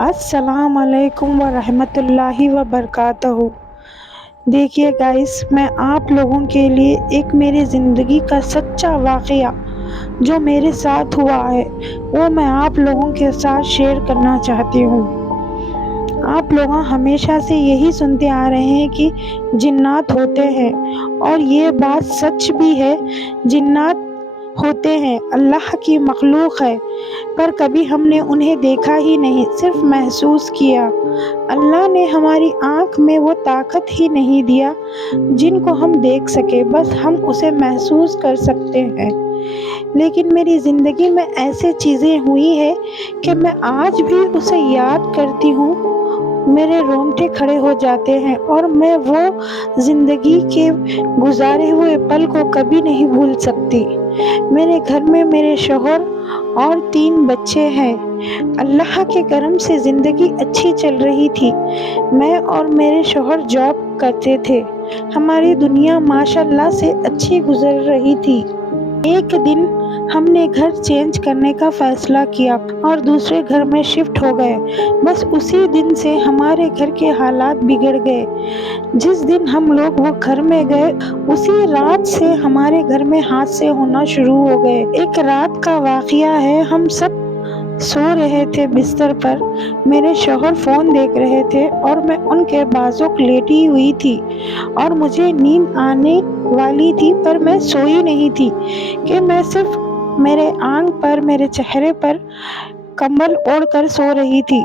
السلام علیکم ورحمۃ اللہ وبرکاتہ۔ دیکھیے گائس، میں آپ لوگوں کے لیے ایک میری زندگی کا سچا واقعہ جو میرے ساتھ ہوا ہے وہ میں آپ لوگوں کے ساتھ شیئر کرنا چاہتی ہوں۔ آپ لوگ ہمیشہ سے یہی سنتے آ رہے ہیں کہ جنات ہوتے ہیں، اور یہ بات سچ بھی ہے۔ جنات ہوتے ہیں، اللہ کی مخلوق ہے، پر کبھی ہم نے انہیں دیکھا ہی نہیں، صرف محسوس کیا۔ اللہ نے ہماری آنکھ میں وہ طاقت ہی نہیں دیا جن کو ہم دیکھ سکیں، بس ہم اسے محسوس کر سکتے ہیں۔ لیکن میری زندگی میں ایسے چیزیں ہوئی ہیں کہ میں آج بھی اسے یاد کرتی ہوں، میرے رونگٹے کھڑے ہو جاتے ہیں، اور میں وہ زندگی کے گزارے ہوئے پل کو کبھی نہیں بھول سکتی۔ میرے گھر میں میرے شوہر اور 3 بچے ہیں۔ اللہ کے کرم سے زندگی اچھی چل رہی تھی۔ میں اور میرے شوہر جاب کرتے تھے، ہماری دنیا ماشاءاللہ سے اچھی گزر رہی تھی۔ ایک دن ہم نے گھر چینج کرنے کا فیصلہ کیا اور دوسرے گھر میں شفٹ ہو گئے۔ بس اسی دن سے ہمارے گھر کے حالات بگڑ گئے۔ جس دن ہم لوگ وہ گھر میں گئے، اسی رات سے ہمارے گھر میں حادثے ہونا شروع ہو گئے۔ ایک رات کا واقعہ ہے، ہم سب سو رہے تھے بستر پر، میرے شوہر فون دیکھ رہے تھے اور میں ان کے بازو لیٹی ہوئی تھی، اور مجھے نیند آنے والی تھی، پر میں سوئی نہیں تھی کہ میں صرف میرے آنگ پر، میرے چہرے پر کمبل اوڑھ کر سو رہی تھی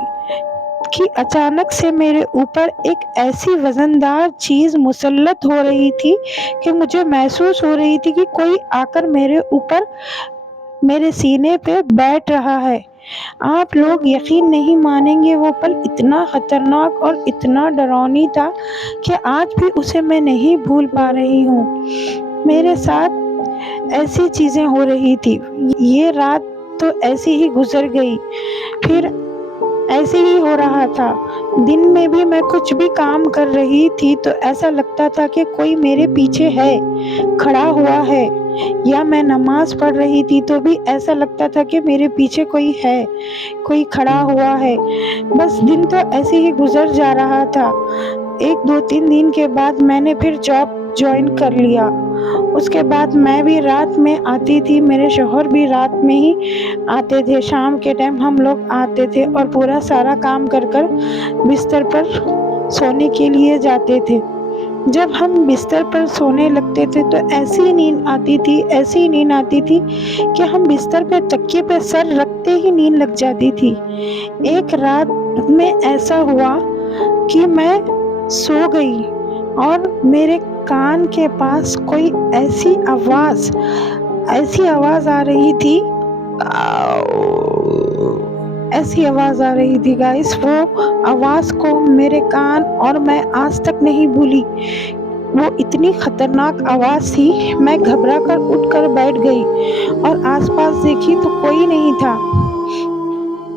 کہ اچانک سے میرے اوپر ایک ایسی وزندار چیز مسلط ہو رہی تھی کہ مجھے محسوس ہو رہی تھی کہ کوئی آ کر میرے اوپر، میرے سینے پہ بیٹھ رہا ہے۔ آپ لوگ یقین نہیں مانیں گے، وہ پل اتنا خطرناک اور اتنا ڈراؤنی تھا کہ آج بھی اسے میں نہیں بھول پا رہی ہوں۔ میرے ساتھ ایسی چیزیں ہو رہی تھی۔ یہ رات تو ایسی ہی گزر گئی، پھر ایسے ہی ہو رہا تھا۔ دن میں بھی میں کچھ بھی کام کر رہی تھی تو ایسا لگتا تھا کہ کوئی میرے پیچھے ہے، کھڑا ہوا ہے، یا میں نماز پڑھ رہی تھی تو بھی ایسا لگتا تھا کہ میرے پیچھے کوئی ہے، کوئی کھڑا ہوا ہے۔ بس دن تو ایسے ہی گزر جا رہا تھا۔ 1-2-3 دن کے بعد میں نے پھر جاب جوائن کر لیا۔ اس کے بعد میں بھی رات میں آتی تھی، میرے شوہر بھی رات میں ہی آتے تھے، شام کے ٹائم ہم لوگ آتے تھے اور پورا سارا کام کر کر بستر پر سونے کے لیے جاتے تھے۔ جب ہم بستر پر سونے لگتے تھے تو ایسی نیند آتی تھی، ایسی نیند آتی تھی کہ ہم بستر پہ تکیے پہ سر رکھتے ہی نیند لگ جاتی تھی۔ ایک رات میں ایسا ہوا کہ میں سو گئی اور میرے کان کے پاس کوئی ایسی آواز آ رہی تھی، ایسی آواز آ رہی تھی گائس، وہ آواز کو میرے کان اور میں آج تک نہیں بھولی۔ وہ اتنی خطرناک آواز تھی، میں گھبرا کر اٹھ کر بیٹھ گئی اور آس پاس دیکھی تو کوئی نہیں تھا۔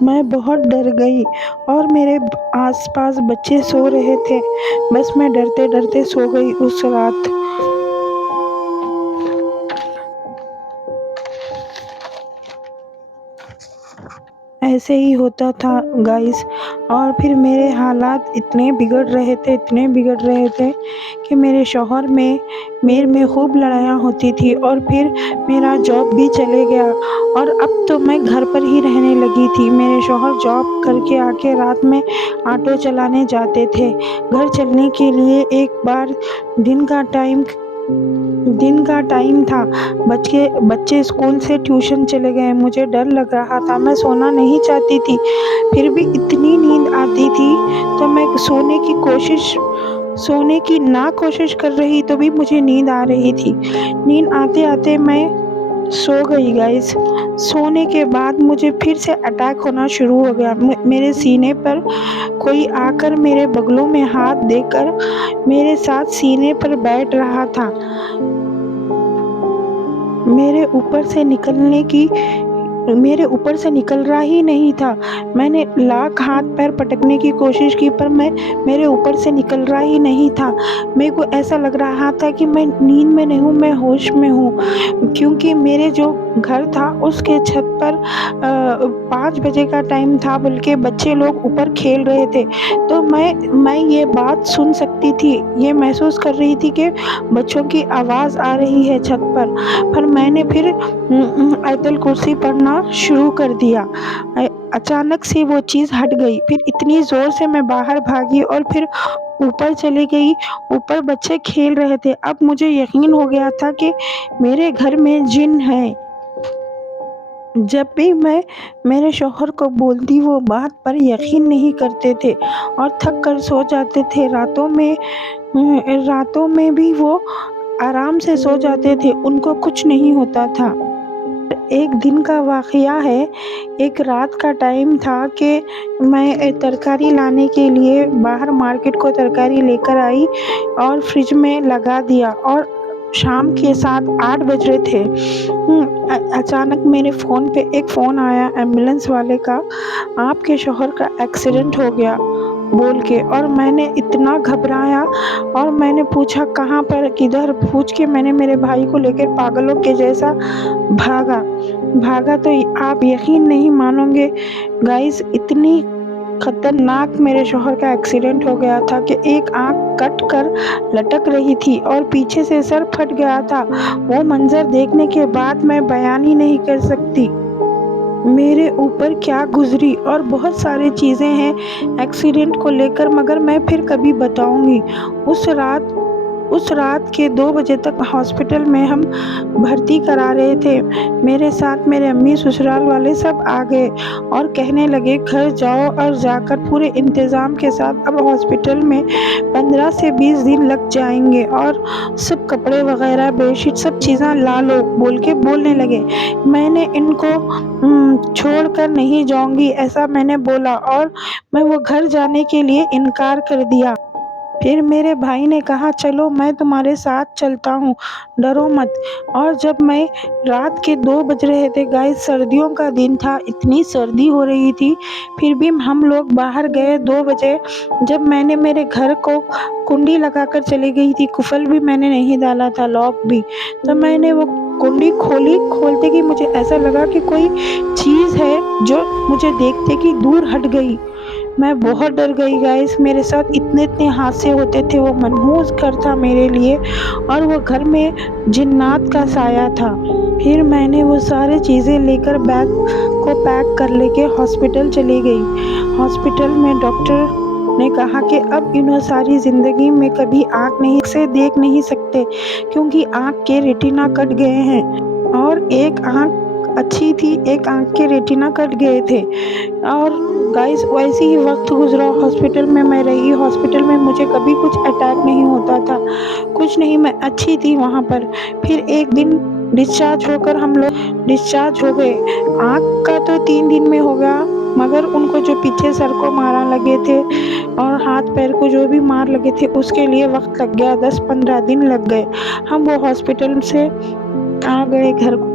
میں بہت ڈر گئی اور میرے آس پاس بچے سو رہے تھے، بس میں ڈرتے ڈرتے سو گئی اس رات۔ ایسے ہی ہوتا تھا گائس، اور پھر میرے حالات اتنے بگڑ رہے تھے کہ میرے شوہر میں خوب لڑائیاں ہوتی تھی، اور پھر میرا جاب بھی چلے گیا، اور اب تو میں گھر پر ہی رہنے لگی تھی۔ میرے شوہر جاب کر کے آ کے رات میں آٹو چلانے جاتے تھے گھر چلنے کے لیے۔ ایک بار دن کا ٹائم تھا، بچے اسکول سے ٹیوشن چلے گئے، مجھے ڈر لگ رہا تھا، میں سونا نہیں چاہتی تھی، پھر بھی اتنی نیند آتی تھی تو میں سونے کی کوشش کر رہی تو بھی مجھے نیند آ رہی تھی۔ نیند آتے آتے میں سو گئی گائس۔ سونے کے بعد مجھے پھر سے اٹیک ہونا شروع ہو گیا۔ میرے سینے پر کوئی آ کر میرے بغلوں میں ہاتھ دے کر میرے ساتھ سینے پر بیٹھ رہا تھا۔ میرے اوپر سے نکل رہا ہی نہیں تھا۔ میں نے لاکھ ہاتھ پیر پٹکنے کی کوشش کی، پر میرے اوپر سے نکل رہا ہی نہیں تھا۔ میرے کو ایسا لگ رہا تھا کہ میں نیند میں نہیں ہوں، میں ہوش میں ہوں، کیونکہ میرے جو گھر تھا اس کے چھت پر 5 بجے کا ٹائم تھا، بلکہ بچے لوگ اوپر کھیل رہے تھے، تو میں یہ بات سن سکتی تھی، یہ محسوس کر رہی تھی کہ بچوں کی آواز آ رہی ہے چھت پر میں نے پھر آیت الکرسی پڑھنا شروع کر دیا۔ اچانک سے وہ چیز ہٹ گئی، پھر اتنی زور سے میں باہر بھاگی اور پھر اوپر چلی گئی۔ اوپر بچے کھیل رہے تھے۔ اب مجھے یقین ہو گیا تھا کہ میرے گھر میں جن ہے۔ جب بھی میں میرے شوہر کو بولتی وہ بات پر یقین نہیں کرتے تھے اور تھک کر سو جاتے تھے۔ راتوں میں بھی وہ آرام سے سو جاتے تھے، ان کو کچھ نہیں ہوتا تھا۔ ایک دن کا واقعہ ہے، ایک رات کا ٹائم تھا کہ میں ترکاری لانے کے لیے باہر مارکیٹ کو ترکاری لے کر آئی اور فریج میں لگا دیا، اور شام کے 7-8 بج رہے تھے۔ اچانک میرے فون پہ ایک فون آیا ایمبولینس والے کا، آپ کے شوہر کا ایکسیڈنٹ ہو گیا بول کے، اور میں نے اتنا گھبرایا اور میں نے پوچھا کہاں پر، کدھر، پوچھ کے میں نے میرے بھائی کو لے کر پاگلوں کے جیسا بھاگا تو آپ یقین نہیں مانو گے گائز، اتنی خطرناک میرے شوہر کا ایکسیڈنٹ ہو گیا تھا کہ ایک آنکھ کٹ کر لٹک رہی تھی اور پیچھے سے سر پھٹ گیا تھا۔ وہ منظر دیکھنے کے بعد میں بیان ہی نہیں کر سکتی میرے اوپر کیا گزری، اور بہت ساری چیزیں ہیں ایکسیڈنٹ کو لے کر، مگر میں پھر کبھی بتاؤں گی۔ اس رات کے 2 بجے تک ہاسپٹل میں ہم بھرتی کرا رہے تھے۔ میرے ساتھ میرے امی سسرال والے سب آ گئے اور کہنے لگے گھر جاؤ، اور جا کر پورے انتظام کے ساتھ اب ہاسپٹل میں 15 سے 20 دن لگ جائیں گے، اور سب کپڑے وغیرہ بیڈ شیٹ سب چیزاں لا لو بول کے بولنے لگے۔ میں نے ان کو چھوڑ کر نہیں جاؤں گی ایسا میں نے بولا، اور میں وہ گھر جانے کے لیے انکار کر دیا۔ پھر میرے بھائی نے کہا چلو میں تمہارے ساتھ چلتا ہوں، ڈرو مت۔ اور جب میں رات کے 2 بج رہے تھے گائز، سردیوں کا دن تھا، اتنی سردی ہو رہی تھی، پھر بھی ہم لوگ باہر گئے 2 بجے۔ جب میں نے میرے گھر کو کنڈی لگا کر چلی گئی تھی، قفل بھی میں نے نہیں ڈالا تھا، لاک بھی، تو میں نے وہ کنڈی کھولی، کھولتے ہی مجھے ایسا لگا کہ کوئی چیز ہے جو مجھے دیکھتے ہی دور ہٹ گئی۔ میں بہت ڈر گئی گائز، میرے ساتھ اتنے حادثے ہوتے تھے، وہ منحوس گھر تھا میرے لیے، اور وہ گھر میں جنات کا سایہ تھا۔ پھر میں نے وہ ساری چیزیں لے کر بیگ کو پیک کر لے کے ہاسپٹل چلی گئی۔ ہاسپٹل میں ڈاکٹر نے کہا کہ اب انہوں ساری زندگی میں کبھی آنکھ سے دیکھ نہیں سکتے، کیونکہ آنکھ کے ریٹینا کٹ گئے ہیں، اور ایک آنکھ اچھی تھی، ایک آنکھ کے ریٹینا کٹ گئے تھے۔ اور گائز ویسے ہی وقت گزرا، ہاسپٹل میں رہی، ہاسپٹل میں مجھے کبھی کچھ اٹیک نہیں ہوتا تھا، کچھ نہیں، میں اچھی تھی وہاں پر۔ پھر ایک دن ڈسچارج ہو کر ہم لوگ ڈسچارج ہو گئے۔ آنکھ کا تو 3 دن میں ہو گیا، مگر ان کو جو پیچھے سر کو مارا لگے تھے اور ہاتھ پیر کو جو بھی مار لگے تھے اس کے لیے وقت لگ گیا، 10-15 دن لگ گئے۔ ہم وہ ہاسپٹل سے آ گئے گھر کو،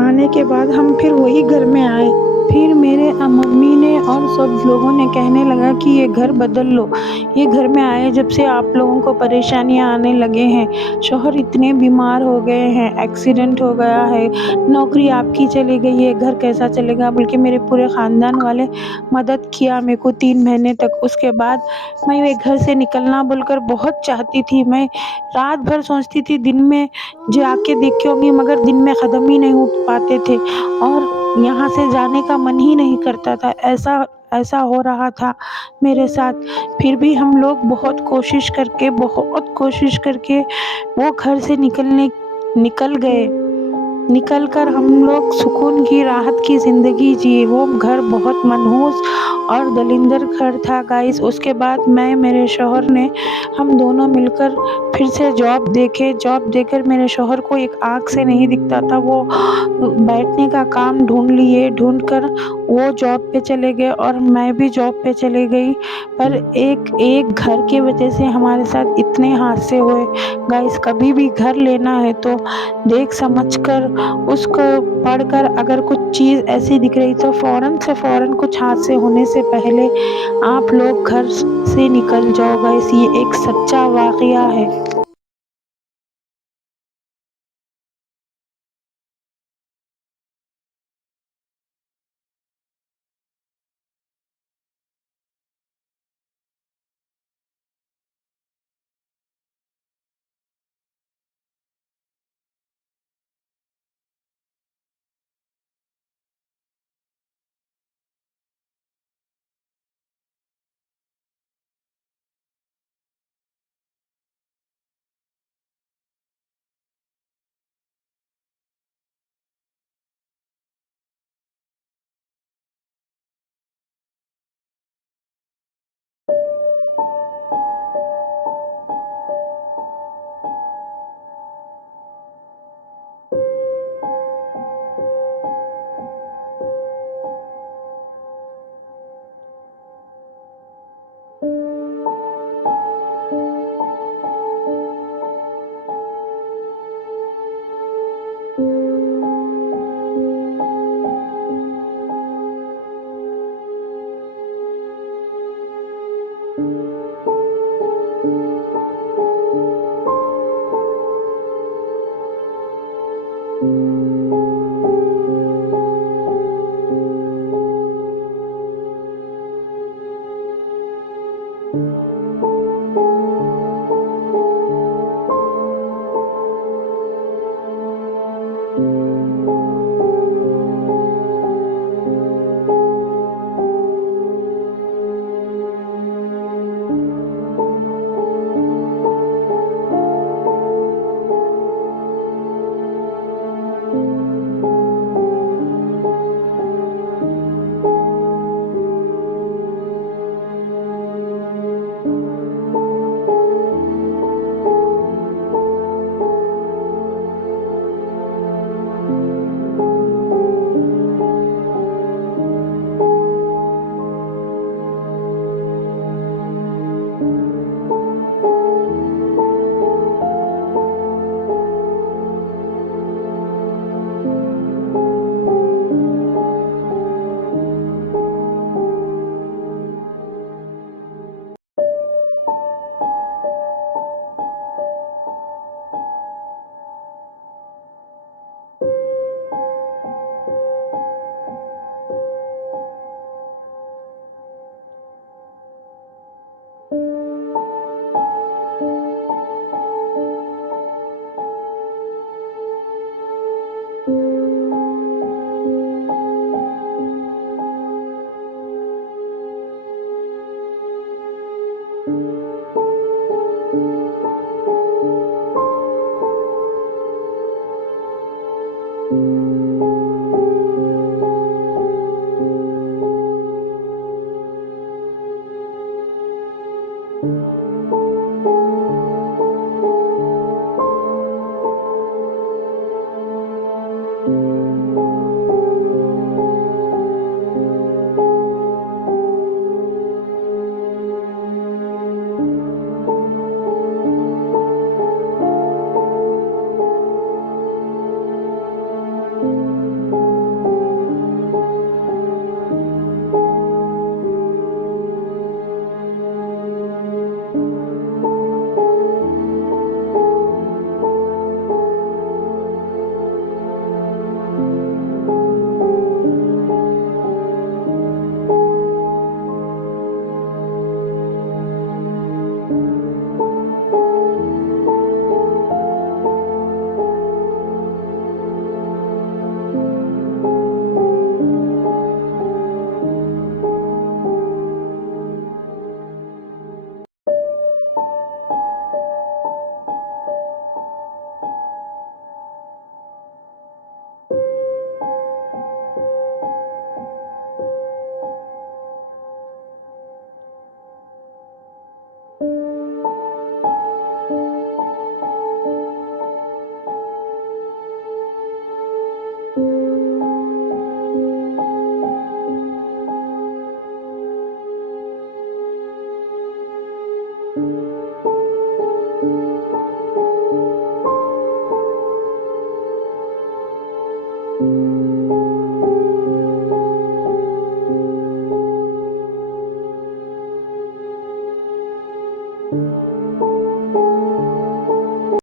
آنے کے بعد ہم پھر وہی گھر میں آئے۔ پھر میرے ممی نے اور سب لوگوں نے کہنے لگا کہ یہ گھر بدل لو، یہ گھر میں آئے جب سے آپ لوگوں کو پریشانیاں آنے لگے ہیں، شوہر اتنے بیمار ہو گئے ہیں، ایکسیڈنٹ ہو گیا ہے، نوکری آپ کی چلی گئی ہے، گھر کیسا چلے گا، بلکہ میرے پورے خاندان والے مدد کیا میرے کو 3 مہینے تک۔ اس کے بعد میں یہ گھر سے نکلنا بول کر بہت چاہتی تھی، میں رات بھر سوچتی تھی، دن میں جا کے دیکھوں گی، مگر دن میں قدم ہی نہیں اٹھ پاتے تھے، اور یہاں سے جانے کا من ہی نہیں کرتا تھا، ایسا ہو رہا تھا میرے ساتھ۔ پھر بھی ہم لوگ بہت کوشش کر کے وہ گھر سے نکل گئے، نکل کر ہم لوگ سکون کی راحت کی زندگی جی۔ وہ گھر بہت منحوس اور دلندر گھر تھا گائز۔ اس کے بعد میرے شوہر نے، ہم دونوں مل کر پھر سے جاب دے کر میرے شوہر کو ایک آنکھ سے نہیں دکھتا تھا، وہ بیٹھنے کا کام ڈھونڈ کر وہ جاب پہ چلے گئے اور میں بھی جاب پہ چلے گئی۔ پر ایک گھر کی وجہ سے ہمارے ساتھ اتنے حادثے ہوئے گائز۔ کبھی بھی گھر لینا ہے تو دیکھ سمجھ کر، اس کو پڑھ کر، اگر کچھ چیز ایسی دکھ رہی تو فوراً کچھ حادثے ہونے سے پہلے آپ لوگ گھر سے نکل جاؤ گائز، یہ ایک سچا واقعہ ہے۔